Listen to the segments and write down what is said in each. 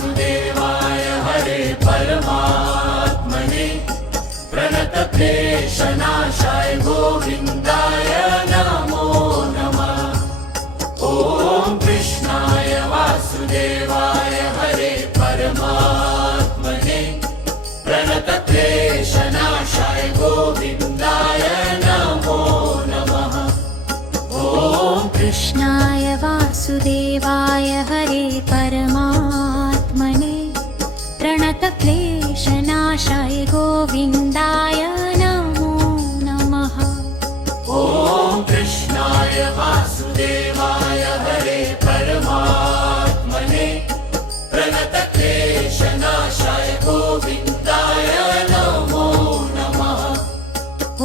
वासुदेवाय हरे परमात्मने प्रणतक्लेशनाशाय गोविन्दाय नमो नमः। ॐ कृष्णाय वासुदेवाय हरे परमात्मने प्रणतक्लेशनाशाय गोविन्दाय नमो नमः। ॐ कृष्णाय वासुदेवाय हरे परमात्मने प्रणतक्लेशनाशाय गोविन्दाय नमो नमः। ॐ कृष्णाय वासुदेवाय हरे परमात्मने प्रणतक्लेशनाशाय गोविन्दाय नमो नमः।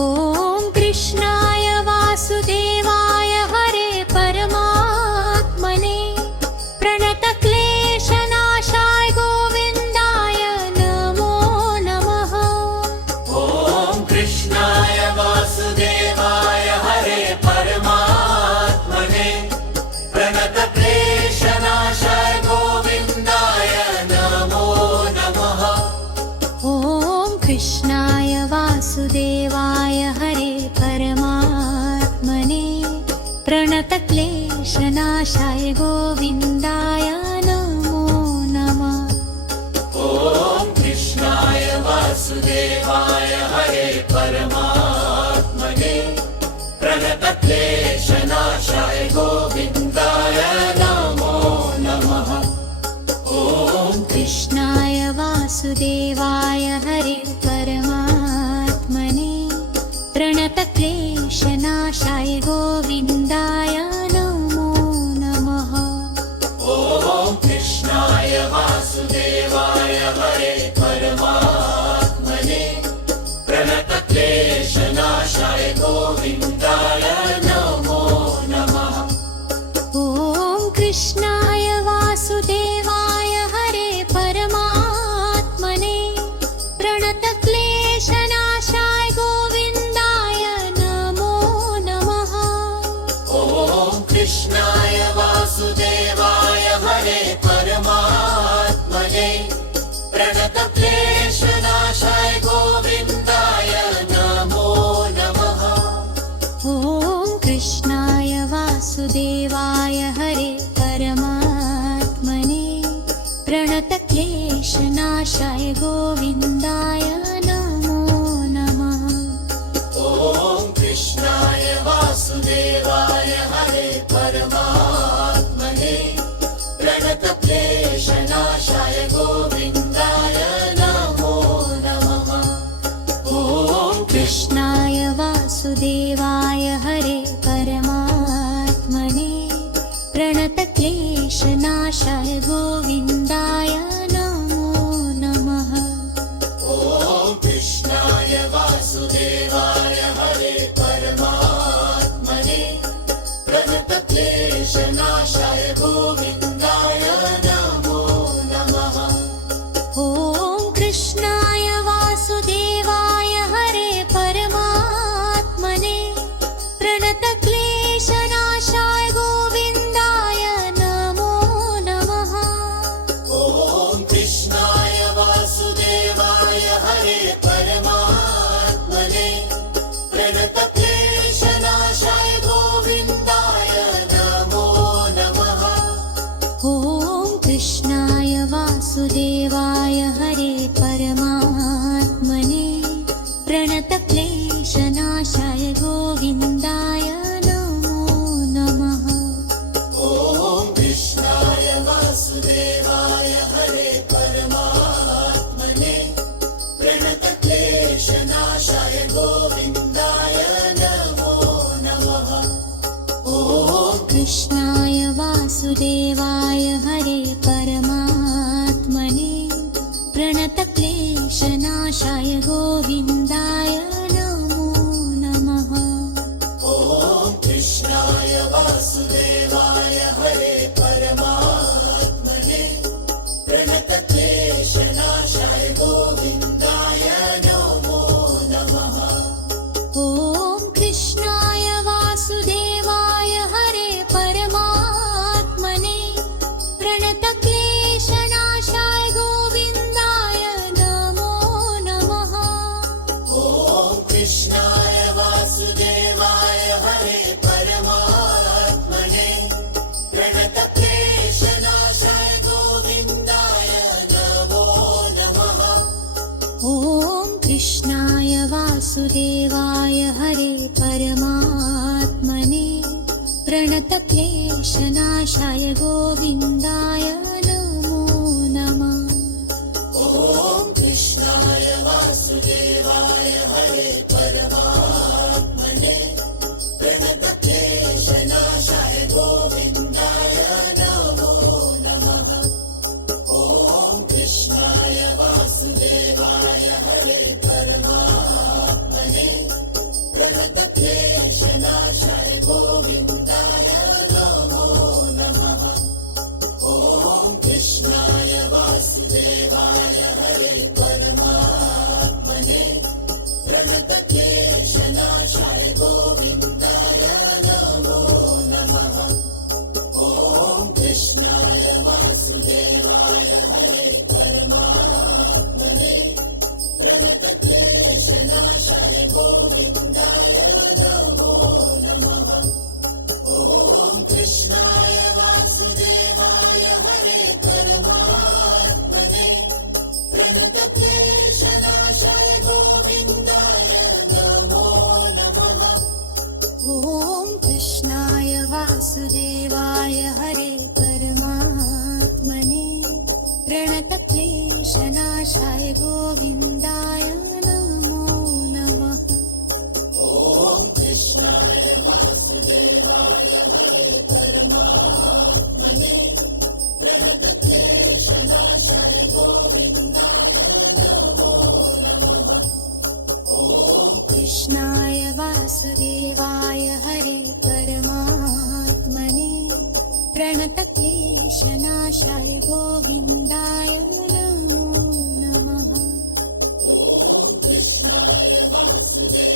ॐ कृष्णाय वासुदेवाय हरे परमात्मने प्रणतक्लेशनाशाय गोविन्दाय नमो नमः। ॐ कृष्णाय वासुदेवाय हरे परमात्मने प्रणतक्लेशनाशाय गोविन्दाय नमो नमः। ॐ कृष्णाय वासुदेवाय हरे परमात्मने प्रणतक्लेशनाशाय गोविन्दाय नमो नमः। ॐ कृष्णाय वासुदेवाय हरे परमात्मने प्रणतक्लेशनाशाय गोविन्दाय नमो नमः। ॐ कृष्णाय वासुदेवाय हरे परमात्मने प्रणतक्लेशनाशाय गोविन्दाय नमो नमः। ॐ कृष्णाय वासुदेवाय हरे परमात्मने प्रणतक्लेशनाशाय गोविन्दाय नमो नमः। ॐ कृष्णाय वासुदेवाय हरे परमात्मने प्रणतक्लेशनाशाय गोविन्दाय नमो नमः। ॐ कृष्णाय वासुदेवाय हरे परमात्मने प्रणतक्लेशनाशाय गोविन्दाय नमो नमः। ॐ कृष्णाय वासुदेवाय हरे परमात्मने प्रणतक्लेशनाशाय गोविन्दाय नमो नमः। ॐ कृष्णाय वासुदेवाय हरे परमात्मने प्रणतक्लेशनाशाय गोविन्दाय नमो नमः। ॐ कृष्णाय वासुदेवाय हरे परमात्मने प्रणतक्लेशनाशाय गोविन्दाय नमो नमः। ॐ कृष्णाय वासुदेवाय हरे परमात्मने प्रणतक्लेशनाशाय गोविन्दाय नमो नमः। ॐ कृष्णाय वासुदेवाय हरे परमात्मने प्रणतक्लेशनाशाय गोविन्दाय नमो नमः। ॐ कृष्णाय वासुदेवाय हरे परमात्मने प्रणतक्लेशनाशाय गोविन्दाय नमो नमः। ॐ कृष्णाय वासुदेवाय हरे परमात्मने प्रणतक्लेशनाशाय गोविन्दाय नमो नमः। ॐ कृष्णाय वासुदेवाय हरे परमात्मने प्रणतक्लेशनाशाय गोविन्दाय नमो नमः। ॐ कृष्णाय वासुदेवाय हरे परमात्मने प्रणतक्लेशनाशाय गोविन्दाय नमो नमः। ॐ कृष्णाय वासुदेवाय हरे परमात्मने प्रणतक्लेशनाशाय गोविन्दाय नमो नमः। ॐ कृष्णाय वासुदेवाय हरे परमात्मने प्रणतक्लेशनाशाय वासुदेवाय हरे परमात्मने प्रणतक्लेशनाशाय गोविन्दाय नमो नमः। ॐ कृष्णाय वासुदेवाय हरे परमात्मने प्रणतक्लेशनाशाय गोविन्दाय नमो नमः। ॐ कृष्णाय वासुदेवाय हरे परमात्मने प्रणतक्लेशनाशाय गोविन्दाय नमो नमः। ॐ कृष्णाय वासुदेवाय हरे परमात्मने प्रणतक्लेशनाशाय गोविन्दाय नमो नमः। ॐ कृष्णाय वासुदेवाय हरे परमात्मने प्रणतक्लेशनाशाय गोविन्दाय नमो नमः। ॐ कृष्णाय वासुदेवाय हरे परमात्मने प्रणतक्लेशनाशाय गोविन्दाय नमो नमः। ॐ कृष्णाय वासुदेवाय हरे परमात्मने प्रणतक्लेशनाशाय गोविन्दाय नमो नमः। ॐ कृष्णाय वासुदेवाय हरे परमात्मने प्रणतक्लेशनाशाय गोविन्दाय नमो नमः। ॐ कृष्णाय वासुदेवाय हरे परमात्मने प्रणतक्लेशनाशाय गोविन्दाय नमो नमः। कृष्णाय वासुदेवाय